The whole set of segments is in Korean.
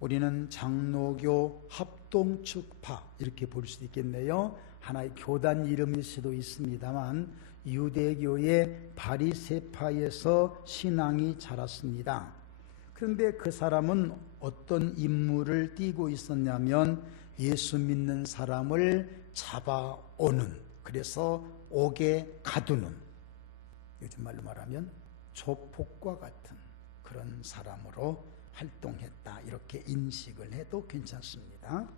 우리는 장로교 합동측파 이렇게 볼 수도 있겠네요. 하나의 교단 이름일 수도 있습니다만 유대교의 바리새파에서 신앙이 자랐습니다. 그런데 그 사람은 어떤 임무를 띠고 있었냐면 예수 믿는 사람을 잡아오는, 그래서 옥에 가두는, 요즘 말로 말하면 조폭과 같은 그런 사람으로 활동했다, 이렇게 인식을 해도 괜찮습니다.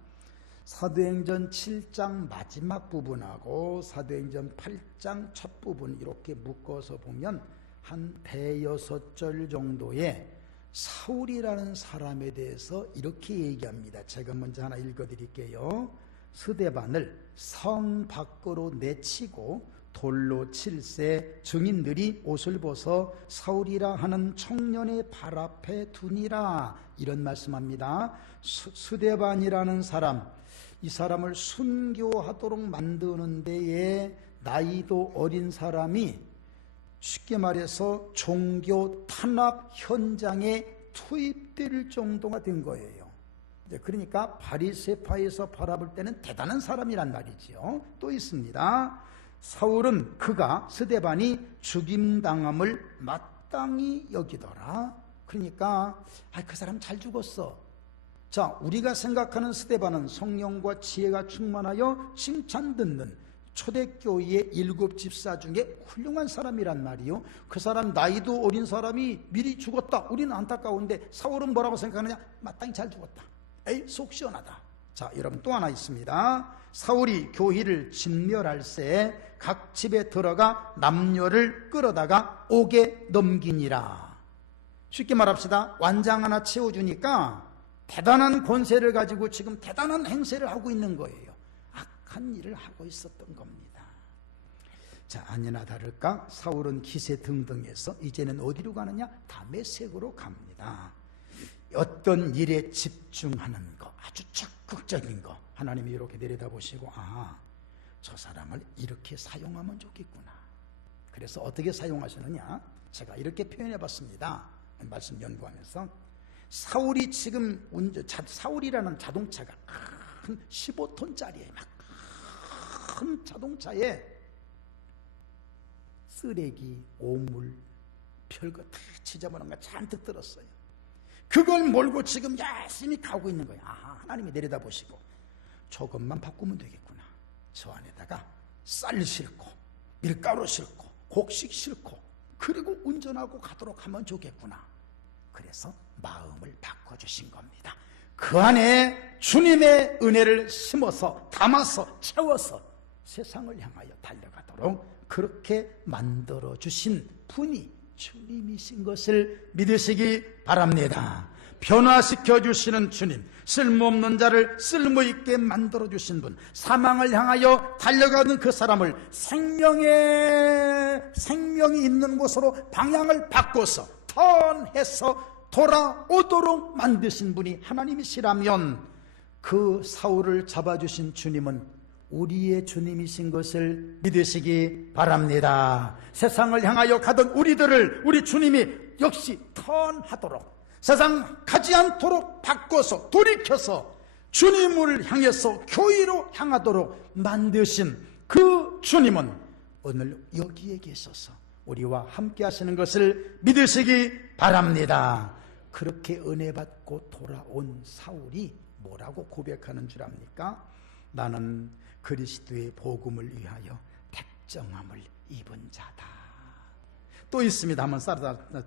사도행전 7장 마지막 부분하고 사도행전 8장 첫 부분 이렇게 묶어서 보면 한 대여섯 절 정도의 사울이라는 사람에 대해서 이렇게 얘기합니다. 제가 먼저 하나 읽어드릴게요. 스데반을 성 밖으로 내치고 돌로 칠세 증인들이 옷을 벗어 사울이라 하는 청년의 발 앞에 두니라, 이런 말씀합니다. 스데반이라는 사람, 이 사람을 순교하도록 만드는 데에 나이도 어린 사람이 쉽게 말해서 종교 탄압 현장에 투입될 정도가 된 거예요. 그러니까 바리새파에서 바라볼 때는 대단한 사람이란 말이죠. 또 있습니다. 사울은 그가 스데반이 죽임당함을 마땅히 여기더라. 그러니까 그 사람 잘 죽었어. 자, 우리가 생각하는 스데반은 성령과 지혜가 충만하여 칭찬 듣는 초대교회의 7 집사 중에 훌륭한 사람이란 말이요. 그 사람 나이도 어린 사람이 미리 죽었다. 우리는 안타까운데 사울은 뭐라고 생각하느냐? 마땅히 잘 죽었다. 에이, 속 시원하다. 자, 여러분 또 하나 있습니다. 사울이 교회를 진멸할새 각 집에 들어가 남녀를 끌어다가 옥에 넘기니라. 쉽게 말합시다. 완장 하나 채워주니까 대단한 권세를 가지고 지금 대단한 행세를 하고 있는 거예요. 악한 일을 하고 있었던 겁니다. 자, 아니나 다를까 사울은 기세 등등해서 이제는 어디로 가느냐? 다메섹으로 갑니다. 어떤 일에 집중하는 거, 아주 적극적인 거, 하나님이 이렇게 내려다보시고 저 사람을 이렇게 사용하면 좋겠구나. 그래서 어떻게 사용하시느냐? 제가 이렇게 표현해 봤습니다. 말씀 연구하면서 사울이 지금 사울이라는 자동차가 큰 15톤짜리에 막 큰 자동차에 쓰레기, 오물, 별거 다 지저분한 거 잔뜩 들었어요. 그걸 몰고 지금 열심히 가고 있는 거예요. 하나님이 내려다보시고 저것만 바꾸면 되겠구나. 저 안에다가 쌀 싣고 밀가루 싣고 곡식 싣고 그리고 운전하고 가도록 하면 좋겠구나. 그래서 마음을 바꿔주신 겁니다. 그 안에 주님의 은혜를 심어서 담아서 채워서 세상을 향하여 달려가도록 그렇게 만들어주신 분이 주님이신 것을 믿으시기 바랍니다. 변화시켜 주시는 주님, 쓸모없는 자를 쓸모있게 만들어주신 분, 사망을 향하여 달려가는 그 사람을 생명이 있는 곳으로 방향을 바꿔서 턴해서 돌아오도록 만드신 분이 하나님이시라면 그 사울을 잡아주신 주님은 우리의 주님이신 것을 믿으시기 바랍니다. 세상을 향하여 가던 우리들을 우리 주님이 역시 턴하도록, 세상 가지 않도록 바꿔서 돌이켜서 주님을 향해서 교회로 향하도록 만드신 그 주님은 오늘 여기에 계셔서 우리와 함께 하시는 것을 믿으시기 바랍니다. 그렇게 은혜 받고 돌아온 사울이 뭐라고 고백하는 줄 압니까? 나는 그리스도의 복음을 위하여 택정함을 입은 자다. 또 있습니다. 한번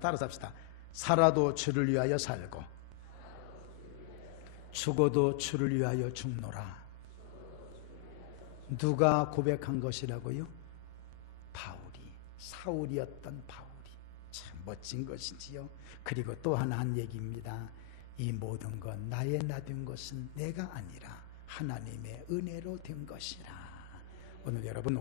따라잡시다. 살아도 주를 위하여 살고 죽어도 주를 위하여 죽노라. 누가 고백한 것이라고요? 바울이, 사울이었던 바울이. 참 멋진 것이지요. 그리고 또 하나 한 얘기입니다. 이 모든 것 나의 나된 것은 내가 아니라 하나님의 은혜로 된 것이라. 오늘 여러분,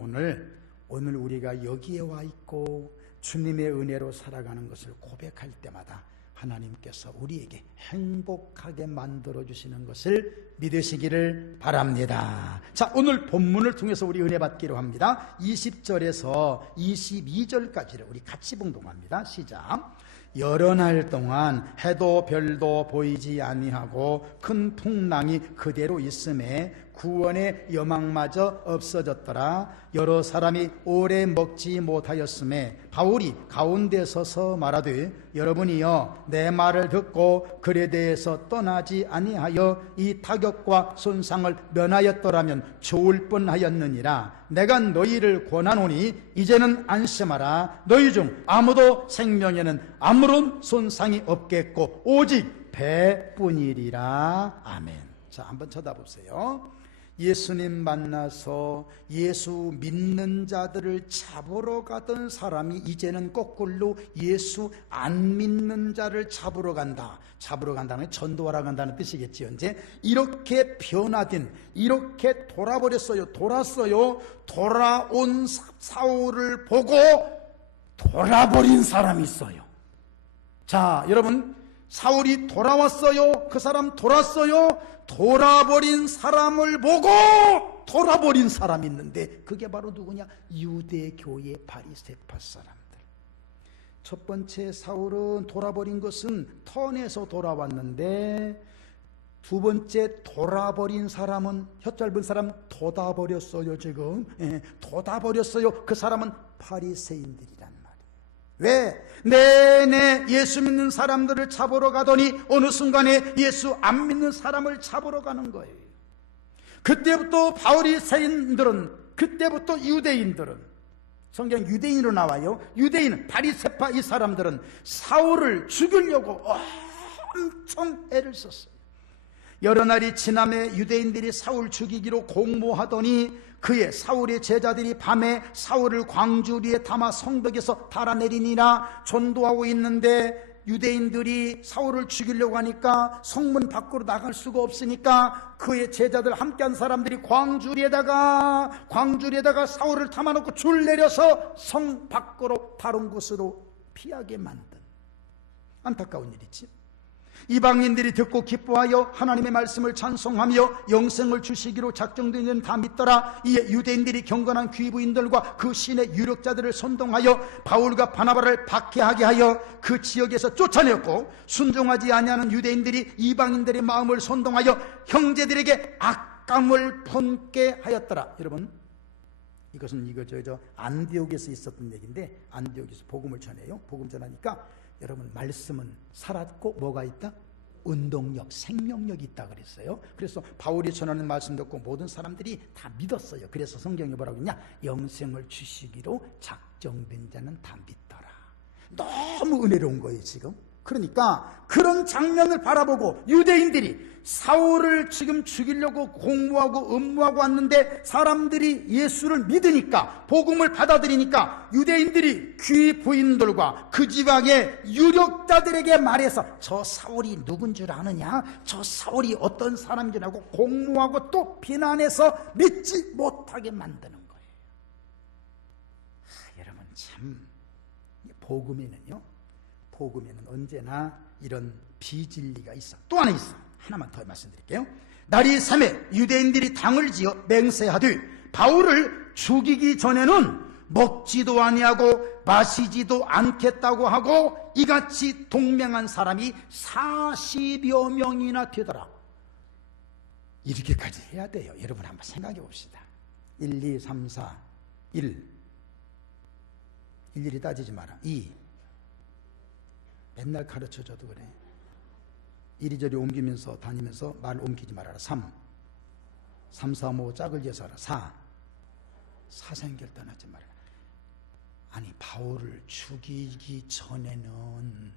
오늘 우리가 여기에 와 있고 주님의 은혜로 살아가는 것을 고백할 때마다 하나님께서 우리에게 행복하게 만들어주시는 것을 믿으시기를 바랍니다. 자, 오늘 본문을 통해서 우리 은혜 받기로 합니다. 20절에서 22절까지를 우리 같이 봉독합니다. 시작. 여러 날 동안 해도 별도 보이지 아니하고 큰 풍랑이 그대로 있음에 구원의 여망마저 없어졌더라. 여러 사람이 오래 먹지 못하였음에 바울이 가운데 서서 말하되 여러분이여 내 말을 듣고 글에 대해서 떠나지 아니하여 이 타격과 손상을 면하였더라면 좋을 뻔하였느니라. 내가 너희를 권하노니 이제는 안심하라. 너희 중 아무도 생명에는 아무런 손상이 없겠고 오직 배뿐이리라. 아멘. 자, 한번 쳐다보세요. 예수님 만나서 예수 믿는 자들을 잡으러 가던 사람이 이제는 거꾸로 예수 안 믿는 자를 잡으러 간다. 잡으러 간다는 전도하러 간다는 뜻이겠지요. 이제 이렇게 변화된, 이렇게 돌아버렸어요. 돌아온 사울을 보고 돌아버린 사람이 있어요. 자, 여러분, 사울이 돌아왔어요. 그 사람 돌았어요. 돌아버린 사람을 보고 돌아버린 사람이 있는데 그게 바로 누구냐? 유대교의 바리새파 사람들. 첫 번째 사울은 돌아버린 것은 턴에서 돌아왔는데, 두 번째 돌아버린 사람은, 혀 짧은 사람 돋아버렸어요. 지금 돋아버렸어요. 그 사람은 바리새인들이란 말이에요. 왜? 내내 예수 믿는 사람들을 잡으러 가더니 어느 순간에 예수 안 믿는 사람을 잡으러 가는 거예요. 그때부터 바리새인들은, 그때부터 유대인들은, 성경 유대인으로 나와요. 유대인, 바리새파 이 사람들은 사울을 죽이려고 엄청 애를 썼어요. 여러 날이 지남에 유대인들이 사울 죽이기로 공모하더니 그의 사울의 제자들이 밤에 사울을 광주리에 담아 성벽에서 달아내리니라. 전도하고 있는데 유대인들이 사울을 죽이려고 하니까 성문 밖으로 나갈 수가 없으니까 그의 제자들 함께한 사람들이 광주리에다가 사울을 담아놓고 줄 내려서 성 밖으로 다른 곳으로 피하게 만든 안타까운 일이지. 이방인들이 듣고 기뻐하여 하나님의 말씀을 찬송하며 영생을 주시기로 작정된 이는 다 믿더라. 이에 유대인들이 경건한 귀부인들과 그 신의 유력자들을 선동하여 바울과 바나바를 박해하게 하여 그 지역에서 쫓아내었고, 순종하지 아니하는 유대인들이 이방인들의 마음을 선동하여 형제들에게 악감을 품게 하였더라. 여러분, 이것은 안디옥에서 있었던 얘기인데, 안디옥에서 복음을 전해요. 복음 전하니까 여러분, 말씀은 살았고 뭐가 있다? 운동력, 생명력이 있다 그랬어요. 그래서 바울이 전하는 말씀 듣고 모든 사람들이 다 믿었어요. 그래서 성경이 뭐라고 했냐? 영생을 주시기로 작정된 자는 다 믿더라. 너무 은혜로운 거예요 지금. 그러니까 그런 장면을 바라보고 유대인들이 사울을 지금 죽이려고 공모하고 음모하고 왔는데 사람들이 예수를 믿으니까, 복음을 받아들이니까 유대인들이 귀부인들과 그 지방의 유력자들에게 말해서 저 사울이 누군 줄 아느냐? 저 사울이 어떤 사람인 줄 알고 공모하고 또 비난해서 믿지 못하게 만드는 거예요. 여러분, 참 복음에는 언제나 이런 비진리가 있어. 또 하나 있어. 하나만 더 말씀드릴게요. 날이 새매 유대인들이 당을 지어 맹세하되 바울을 죽이기 전에는 먹지도 아니하고 마시지도 않겠다고 하고 이같이 동맹한 사람이 40여 명이나 되더라. 이렇게까지 해야 돼요. 여러분 한번 생각해 봅시다. 1, 2, 3, 4, 1. 일일이 따지지 마라. 2. 맨날 가르쳐줘도 그래. 이리저리 옮기면서 다니면서 말 옮기지 말아라. 3. 3, 4, 5 짝을 지어서 하라. 4. 사생결 떠나지 말아라. 아니, 바울을 죽이기 전에는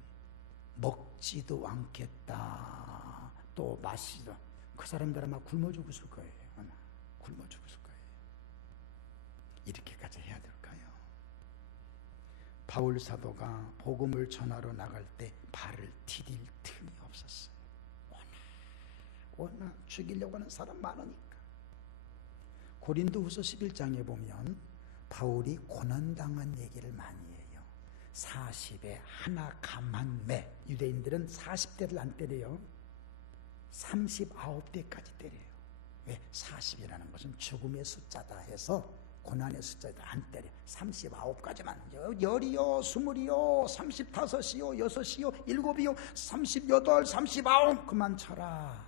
먹지도 않겠다, 또 마시도, 그 사람들 아마 굶어 죽었을 거예요. 아마 굶어 죽었을 거예요. 이렇게까지 해야 될까요? 바울 사도가 복음을 전하러 나갈 때 발을 디딜 틈이 없었어요. 워낙 죽이려고 하는 사람 많으니까. 고린도후서 11장에 보면 바울이 고난당한 얘기를 많이 해요. 40에 하나 감한매. 유대인들은 40대를 안 때려요. 39대까지 때려요. 왜? 40이라는 것은 죽음의 숫자다 해서 고난의 숫자도 안 때려. 39까지만. 10이요, 20이요, 35이요, 6이요, 7이요, 38, 39 그만 쳐라.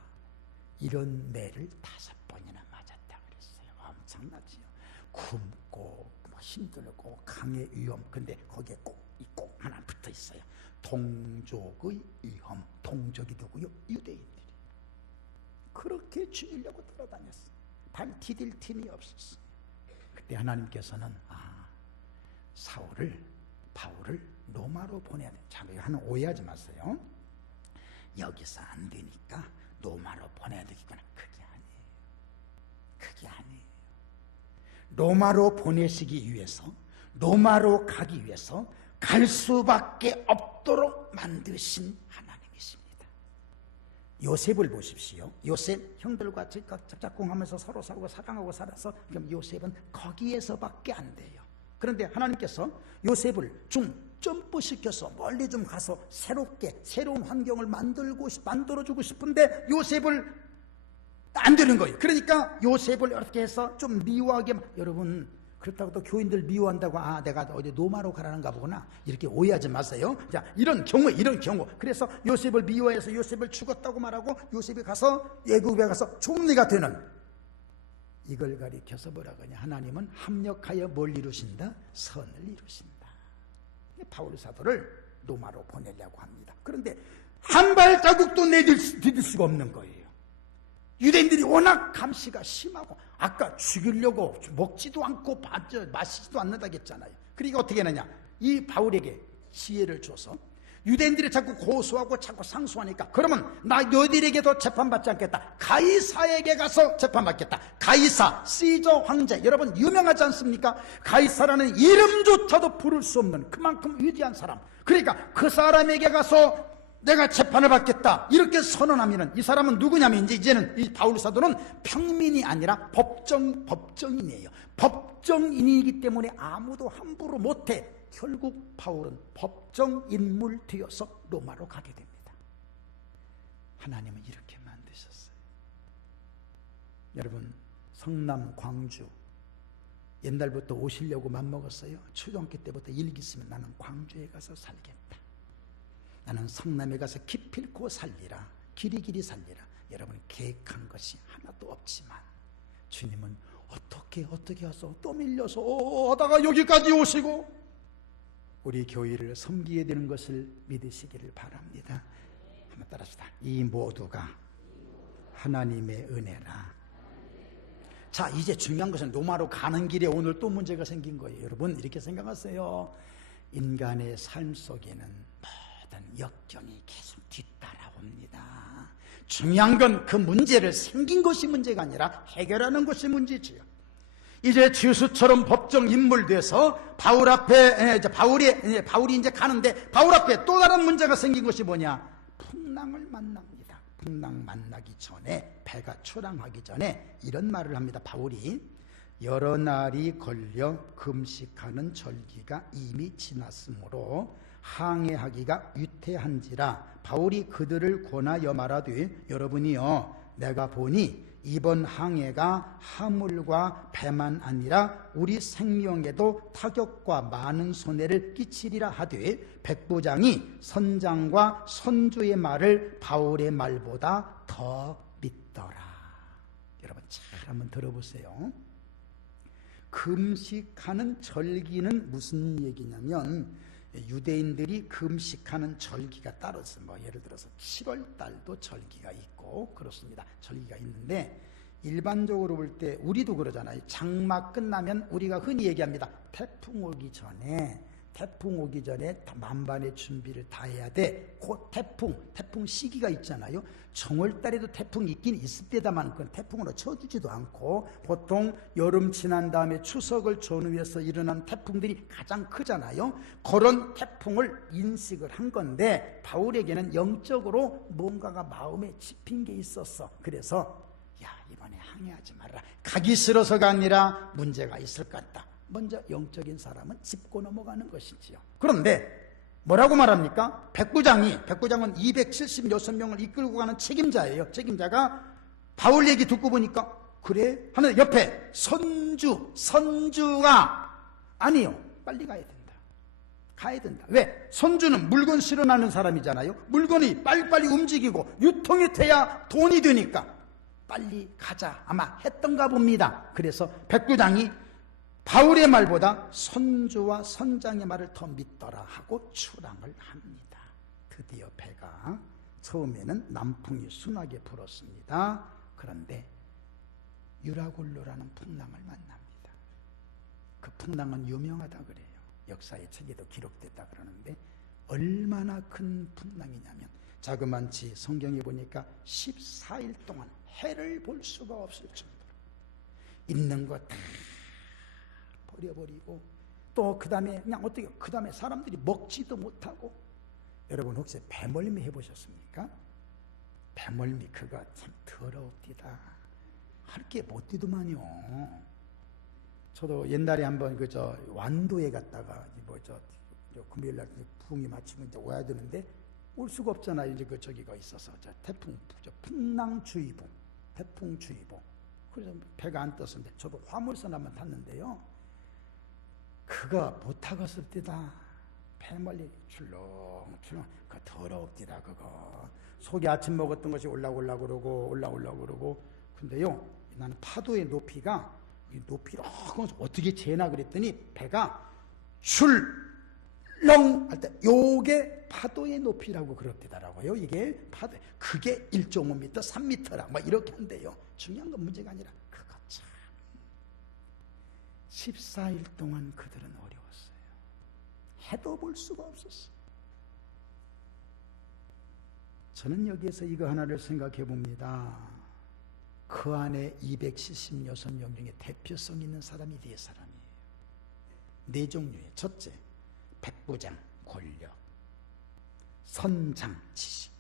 이런 매를 5번이나 맞았다 그랬어요. 엄청나지요. 굶고 힘들고 강의 위험. 근데 거기에 꼭 하나 붙어 있어요. 동족의 위험. 동족이 누구요? 유대인들이. 그렇게 죽이려고 돌아다녔어. 발 디딜 틈이 없었어. 그때 하나님께서는 바울을 로마로 보내야 돼. 자, 하나 오해하지 마세요. 여기서 안 되니까 로마로 보내야 되겠구나. 그게 아니에요. 로마로 보내시기 위해서, 로마로 가기 위해서 갈 수밖에 없도록 만드신 하나님이십니다. 요셉을 보십시오. 요셉 형들과 짝짝꿍하면서 서로 사랑하고 살아서 그럼 요셉은 거기에서밖에 안 돼요. 그런데 하나님께서 요셉을 좀 점프시켜서 멀리 좀 가서 새로운 환경을 만들어주고 싶은데 요셉을 안 되는 거예요. 그러니까 요셉을 이렇게 해서 좀 미워하게. 여러분, 그렇다고 또 교인들 미워한다고 내가 어디 로마로 가라는가 보구나 이렇게 오해하지 마세요. 자, 이런 경우. 그래서 요셉을 미워해서 요셉을 죽었다고 말하고 요셉이 가서 애굽에 가서 총리가 되는, 이걸 가리켜서 뭐라고 하냐. 하나님은 합력하여 뭘 이루신다? 선을 이루신다. 바울 사도를 로마로 보내려고 합니다. 그런데 한 발자국도 내디딜 수가 없는 거예요. 유대인들이 워낙 감시가 심하고, 아까 죽이려고 먹지도 않고 마시지도 않는다고 했잖아요. 그러니까 어떻게 하느냐. 이 바울에게 지혜를 줘서 유대인들이 자꾸 고소하고 자꾸 상소하니까, 그러면 나 너희들에게도 재판받지 않겠다. 가이사에게 가서 재판받겠다. 가이사, 시저 황제. 여러분 유명하지 않습니까? 가이사라는 이름조차도 부를 수 없는 그만큼 위대한 사람. 그러니까 그 사람에게 가서 내가 재판을 받겠다 이렇게 선언하면은, 이 사람은 누구냐면 이제는 이 바울 사도는 평민이 아니라 법정인이에요. 법정인이기 때문에 아무도 함부로 못해. 결국 바울은 법정인물 되어서 로마로 가게 됩니다. 하나님은 이렇게 만드셨어요. 여러분, 성남, 광주 옛날부터 오시려고 맘먹었어요. 초등학교 때부터 일기 쓰면 나는 광주에 가서 살겠다. 나는 성남에 가서 기필코 살리라. 길이길이 살리라. 여러분, 계획한 것이 하나도 없지만 주님은 어떻게 해서 또 밀려서 하다가 여기까지 오시고 우리 교회를 섬기게 되는 것을 믿으시기를 바랍니다. 한번 따라합시다. 이 모두가 하나님의 은혜라. 자, 이제 중요한 것은 로마로 가는 길에 오늘 또 문제가 생긴 거예요. 여러분, 이렇게 생각하세요. 인간의 삶 속에는 모든 역경이 계속 뒤따라옵니다. 중요한 건 그 문제를 생긴 것이 문제가 아니라 해결하는 것이 문제지요. 이제 죄수처럼 법정 인물 돼서 바울 앞에 바울이 이제 가는데 바울 앞에 또 다른 문제가 생긴 것이 뭐냐? 풍랑을 만납니다. 풍랑 만나기 전에, 배가 초랑하기 전에 이런 말을 합니다. 바울이 여러 날이 걸려 금식하는 절기가 이미 지났으므로 항해하기가 위태한지라 바울이 그들을 권하여 말하되 여러분이요, 내가 보니 이번 항해가 화물과 배만 아니라 우리 생명에도 타격과 많은 손해를 끼치리라 하되 백부장이 선장과 선주의 말을 바울의 말보다 더 믿더라. 여러분 잘 한번 들어보세요. 금식하는 절기는 무슨 얘기냐면, 유대인들이 금식하는 절기가 따로 있어요. 예를 들어서 7월 달도 절기가 있고 그렇습니다. 절기가 있는데 일반적으로 볼 때 우리도 그러잖아요. 장마 끝나면 우리가 흔히 얘기합니다. 태풍 오기 전에 만반의 준비를 다 해야 돼. 곧 태풍 시기가 있잖아요. 정월달에도 태풍이 있긴 있을 때다만 그건 태풍으로 쳐주지도 않고, 보통 여름 지난 다음에 추석을 전후해서 일어난 태풍들이 가장 크잖아요. 그런 태풍을 인식을 한 건데 바울에게는 영적으로 뭔가가 마음에 짚인 게 있었어. 그래서 이번에 항해하지 말라. 가기 싫어서가 아니라 문제가 있을 것 같다. 먼저 영적인 사람은 짚고 넘어가는 것이지요. 그런데 뭐라고 말합니까? 백부장은 276명을 이끌고 가는 책임자예요. 책임자가 바울 얘기 듣고 보니까 그래? 하는 옆에 선주가 아니요, 빨리 가야 된다. 가야 된다. 왜? 선주는 물건 실어나는 사람이잖아요. 물건이 빨리빨리 움직이고 유통이 돼야 돈이 되니까 빨리 가자 아마 했던가 봅니다. 그래서 백부장이 바울의 말보다 선주와 선장의 말을 더 믿더라 하고 출항을 합니다. 드디어 배가 처음에는 남풍이 순하게 불었습니다. 그런데 유라굴로라는 풍랑을 만납니다. 그 풍랑은 유명하다 그래요. 역사의 책에도 기록됐다 그러는데 얼마나 큰 풍랑이냐면 자그만치 성경에 보니까 14일 동안 해를 볼 수가 없을 정도로 있는 거 다 버려버리고 또 그 다음에 그냥 어떻게 그 다음에 사람들이 먹지도 못하고. 여러분 혹시 배멀미 해보셨습니까? 배멀미 그거 참 더럽디다. 할 게 못 되더만요. 저도 옛날에 한번 완도에 갔다가 금요일날 부흥이 마치고 이제 와야 되는데 올 수가 없잖아요. 이제 저기가 있어서 풍랑주의보, 태풍주의보. 그래서 배가 안 떴었는데 저도 화물선 한번 탔는데요. 그거 못 타갔을 때다. 배멀리 출렁출렁 그 더럽디다 그거. 속에 아침 먹었던 것이 올라오려고 그러고 근데요 나는 파도의 높이가 높이를 어떻게 재나 그랬더니 배가 출렁 할 때 요게 파도의 높이라고 그럽디더라고요. 이게 파도 그게 1.5m 3m라 막 이렇게 한대요. 중요한 건 문제가 아니라 그거 참 14일 동안 그들은 어려웠어요. 해도 볼 수가 없었어요. 저는 여기에서 이거 하나를 생각해 봅니다. 그 안에 276명 중에 대표성 있는 사람이 네 사람이에요. 네 종류예요. 첫째, 백부장, 권력, 선장, 지식,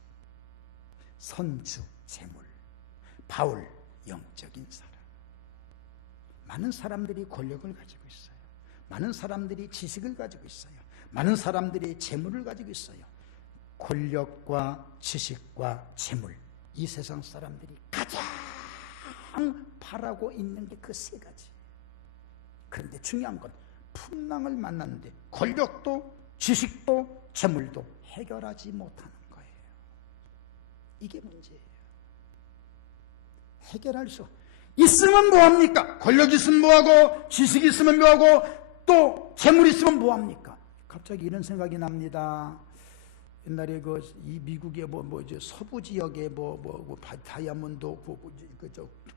선주, 재물, 바울, 영적인 사람. 많은 사람들이 권력을 가지고 있어요. 많은 사람들이 지식을 가지고 있어요. 많은 사람들이 재물을 가지고 있어요. 권력과 지식과 재물, 이 세상 사람들이 가장 바라고 있는 게 그 세 가지. 그런데 중요한 건 풍랑을 만났는데 권력도 지식도 재물도 해결하지 못하는 거예요. 이게 문제예요. 해결할 수 있으면 뭐합니까? 권력 있으면 뭐하고 지식 있으면 뭐하고 또 재물 있으면 뭐합니까? 갑자기 이런 생각이 납니다. 옛날에 이 미국의 서부 지역에 다이아몬드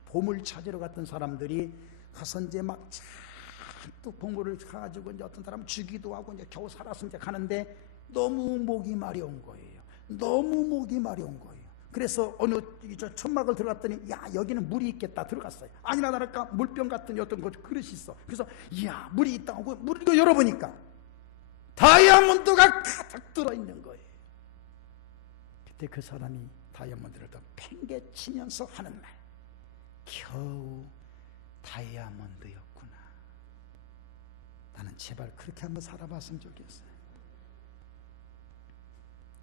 보물 찾으러 갔던 사람들이 가서 이제 막 잔뜩 보물을 가지고 이제 어떤 사람은 주기도 하고 이제 겨우 살아서 이제 가는데 너무 목이 마려운 거예요. 너무 목이 마려운 거예요. 그래서 어느 천막을 들어갔더니 야 여기는 물이 있겠다 들어갔어요. 아니나 다를까 물병 같은 어떤 그릇이 있어. 그래서 이야 물이 있다고 물을 열어보니까 다이아몬드가 가득 들어있는 거예요. 그때 그 사람이 다이아몬드를 더 팽개치면서 하는 말, 겨우 다이아몬드였구나. 나는 제발 그렇게 한번 살아봤으면 좋겠어요.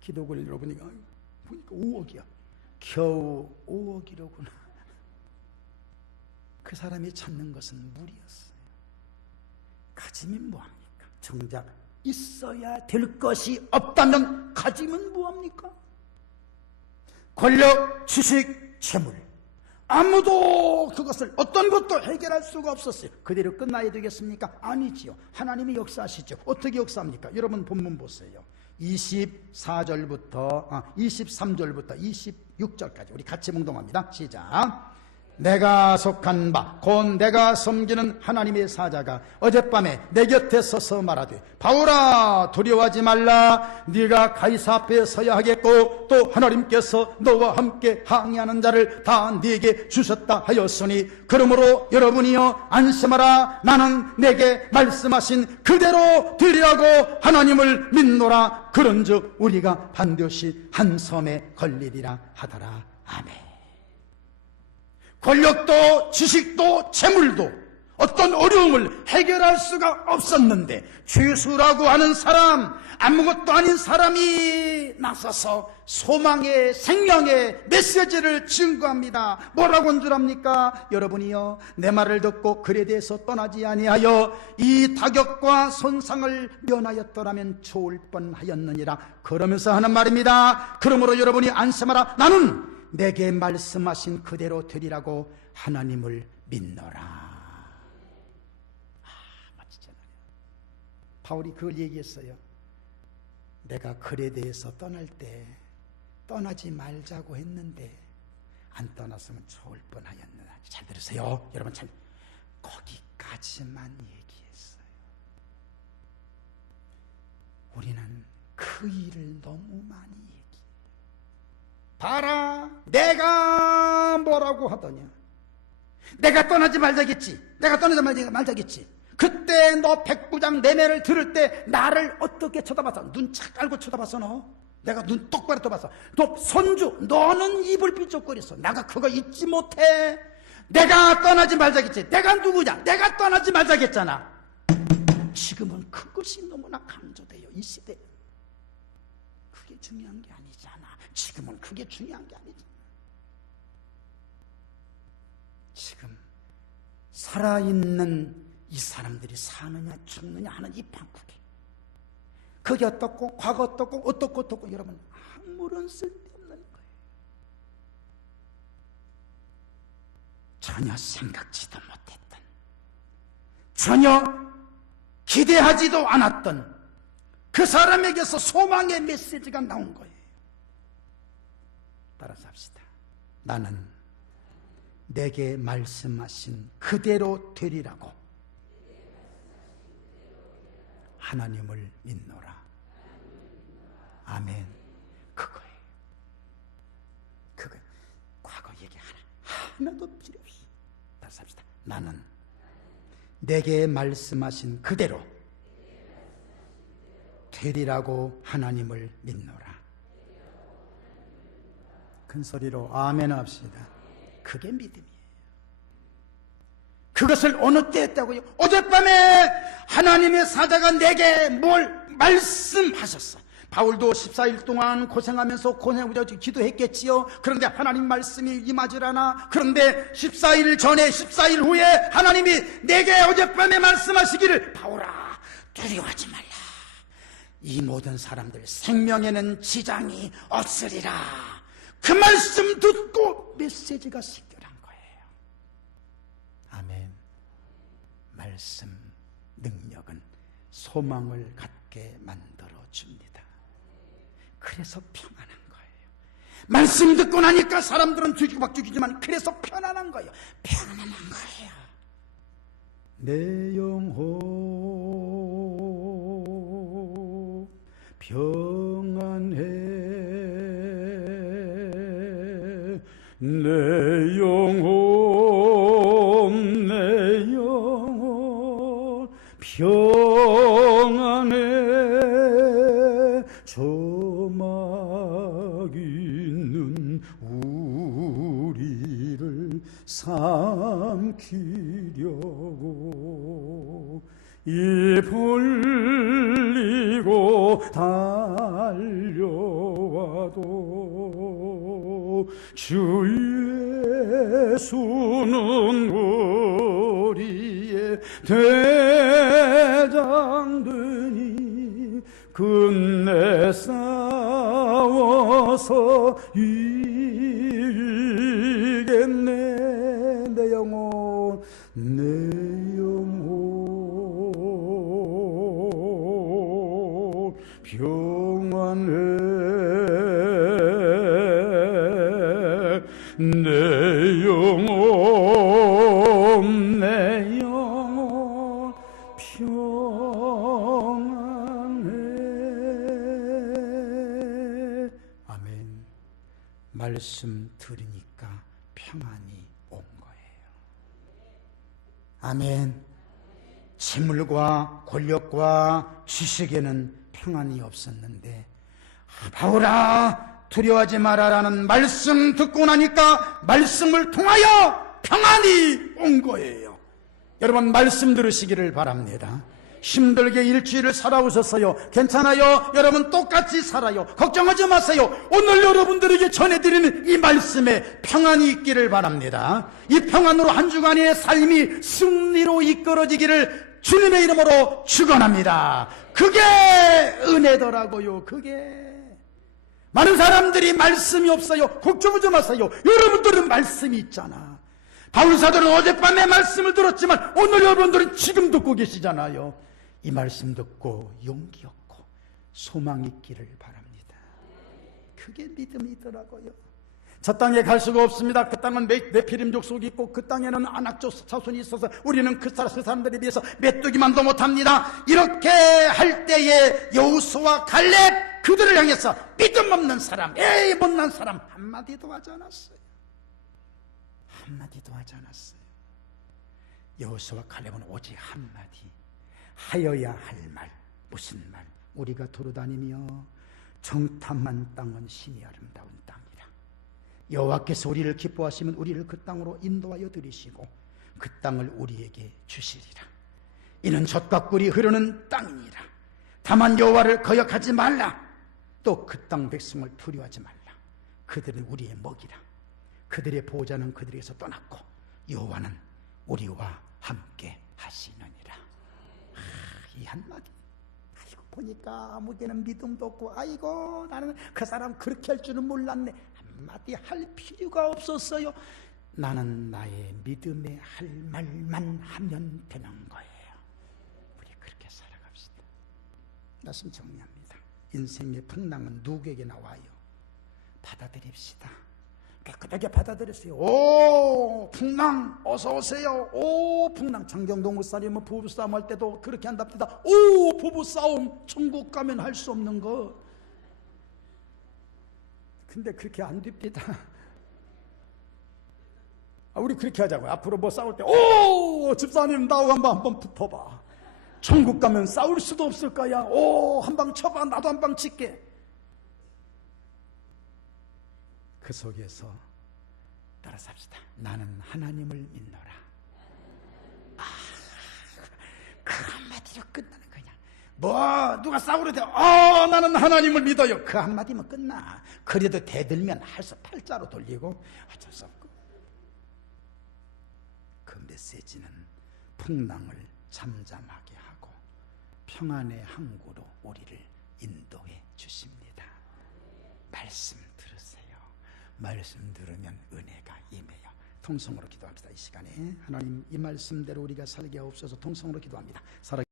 기독을 열어보니까 5억이야. 겨우 5억이로구나. 그 사람이 찾는 것은 물이었어요. 가지면 뭐합니까? 정작 있어야 될 것이 없다면 가지면 뭐합니까? 권력, 지식, 재물, 아무도 그것을 어떤 것도 해결할 수가 없었어요. 그대로 끝나야 되겠습니까? 아니지요. 하나님이 역사하시죠. 어떻게 역사합니까? 여러분 본문 보세요. 23절부터 26절까지 우리 같이 몽동합니다. 시작. 내가 속한 바 곧 내가 섬기는 하나님의 사자가 어젯밤에 내 곁에 서서 말하되 바울아 두려워하지 말라. 네가 가이사 앞에 서야 하겠고 또 하나님께서 너와 함께 항의하는 자를 다 네게 주셨다 하였으니 그러므로 여러분이여 안심하라. 나는 내게 말씀하신 그대로 되리라고 하나님을 믿노라. 그런즉 우리가 반드시 한 섬에 걸리리라 하더라. 아멘. 권력도 지식도 재물도 어떤 어려움을 해결할 수가 없었는데 죄수라고 하는 사람, 아무것도 아닌 사람이 나서서 소망의 생명의 메시지를 증거합니다. 뭐라고 한 줄 압니까? 여러분이요, 내 말을 듣고 글에 대해서 떠나지 아니하여 이 타격과 손상을 면하였더라면 좋을 뻔하였느니라. 그러면서 하는 말입니다. 그러므로 여러분이 안심하라. 나는 내게 말씀하신 그대로 되리라고 하나님을 믿노라. 바울이 그걸 얘기했어요. 내가 글에 대해서 떠날 때 떠나지 말자고 했는데 안 떠났으면 좋을 뻔하였느라. 잘 들으세요. 여러분 잘, 거기까지만 얘기했어요. 우리는 그 일을 너무 많이 얘기해요. 봐라, 내가 뭐라고 하더냐. 내가 떠나지 말자겠지. 내가 떠나지 말자겠지. 그때 너 백부장 내매를 들을 때 나를 어떻게 쳐다봤어? 눈 착 깔고 쳐다봤어 너? 내가 눈 똑바로 떠봤어. 너 손주, 너는 입을 삐쩍거렸어. 내가 그거 잊지 못해. 내가 떠나지 말자겠지. 내가 누구냐? 내가 떠나지 말자겠잖아. 지금은 그것이 너무나 강조돼요. 이 시대에. 그게 중요한 게 아니잖아. 지금은 그게 중요한 게 아니잖아. 지금 살아있는 이 사람들이 사느냐 죽느냐 하는 이 판국이, 그게 어떻고 과거 어떻고 여러분 아무런 쓸데없는 거예요. 전혀 생각지도 못했던, 전혀 기대하지도 않았던 그 사람에게서 소망의 메시지가 나온 거예요. 따라서 합시다. 나는 내게 말씀하신 그대로 되리라고 하나님을 믿노라. 아멘. 그거예요. 그거 과거 얘기 하나도 필요 없이 다시 합시다. 나는 내게 말씀하신 그대로 되리라고 하나님을 믿노라. 큰 소리로 아멘 합시다. 그게 믿음이에요. 그것을 어느 때 했다고요? 어젯밤에 하나님의 사자가 내게 뭘 말씀하셨어. 바울도 14일 동안 고생하면서 기도했겠지요. 그런데 하나님 말씀이 임하질 않아. 그런데 14일 전에 14일 후에 하나님이 내게 어젯밤에 말씀하시기를, 바울아 두려워하지 말라. 이 모든 사람들 생명에는 지장이 없으리라. 그 말씀 듣고 메시지가 식별한 거예요. 아멘. 말씀 능력은 소망을 갖게 만들어 줍니다. 그래서 편안한 거예요. 말씀 듣고 나니까 사람들은 죽이고 막 죽이지만 그래서 편안한 거예요. 편안한 거예요. 내 영혼 평안해. 내 영혼 평안해. 조막 있는 우리를 삼키려고 이 불리고 달려와도 주 예수는 우리의 대장되니 끝내 싸워서 이기겠네. 내 영혼 평안해. 내 영혼 평안해. 아멘. 말씀 들으니까 평안이 온 거예요. 아멘. 재물과 권력과 지식에는 평안이 없었는데, 바울아 두려워하지 마라라는 말씀 듣고 나니까 말씀을 통하여 평안이 온 거예요. 여러분 말씀 들으시기를 바랍니다. 힘들게 일주일을 살아오셨어요. 괜찮아요. 여러분 똑같이 살아요. 걱정하지 마세요. 오늘 여러분들에게 전해드리는 이 말씀에 평안이 있기를 바랍니다. 이 평안으로 한 주간의 삶이 승리로 이끌어지기를 주님의 이름으로 축원합니다. 그게 은혜더라고요. 그게 많은 사람들이 말씀이 없어요. 걱정하지 마세요. 여러분들은 말씀이 있잖아. 바울사도는 어젯밤에 말씀을 들었지만 오늘 여러분들은 지금 듣고 계시잖아요. 이 말씀 듣고 용기 얻고 소망 있기를 바랍니다. 그게 믿음이더라고요. 저 땅에 갈 수가 없습니다. 그 땅은 네피림 족속이 있고 그 땅에는 아낙 자손이 있어서 우리는 그 사람들에 비해서 메뚜기만도 못합니다. 이렇게 할 때에 여호수아와 갈렙 그들을 향해서 믿음 없는 사람, 에이 못난 사람 한마디도 하지 않았어요. 한마디도 하지 않았어요. 여호수아와 갈렙은 오직 한마디, 하여야 할 말. 무슨 말? 우리가 돌아다니며 정탐한 땅은 신이 아름다운 땅이라. 여호와께서 우리를 기뻐하시면 우리를 그 땅으로 인도하여 들이시고 그 땅을 우리에게 주시리라. 이는 젖과 꿀이 흐르는 땅이니라. 다만 여호와를 거역하지 말라. 또 그 땅 백성을 두려워하지 말라. 그들은 우리의 먹이라. 그들의 보호자는 그들에게서 떠났고 여호와는 우리와 함께 하시느니라. 이 한마디. 아이고 보니까 아무개는 믿음도 없고 아이고 나는 그 사람 그렇게 할 줄은 몰랐네. 한마디 할 필요가 없었어요. 나는 나의 믿음에 할 말만 하면 되는 거예요. 우리 그렇게 살아갑시다. 말씀 정리합니다. 인생의 풍랑은 누구에게나 와요. 받아들입시다. 깨끗하게 받아들였어요. 오 풍랑 어서 오세요. 오 풍랑. 장경동 목사님은 뭐 부부싸움 할 때도 그렇게 한답니다. 오 부부싸움 천국 가면 할 수 없는 거. 근데 그렇게 안 됩니다. 우리 그렇게 하자고요. 앞으로 뭐 싸울 때 오 집사님 나하고 한번 붙어봐. 천국 가면 싸울 수도 없을 거야. 오 한 방 쳐봐. 나도 한 방 칠게. 그 속에서 따라 삽시다. 나는 하나님을 믿노라. 그 한마디로 끝나는 거냐. 뭐 누가 싸우려 돼. 나는 하나님을 믿어요. 그 한마디면 끝나. 그래도 대들면 할수 팔자로 돌리고 어쩔 수 없고. 그 메시지는 풍랑을 잠잠하게 하고 평안의 항구로 우리를 인도해 주십니다. 말씀 들으세요. 말씀 들으면 은혜가 임해요. 통성으로 기도합시다. 이 시간에 하나님 이 말씀대로 우리가 살게 하옵소서. 통성으로 기도합니다.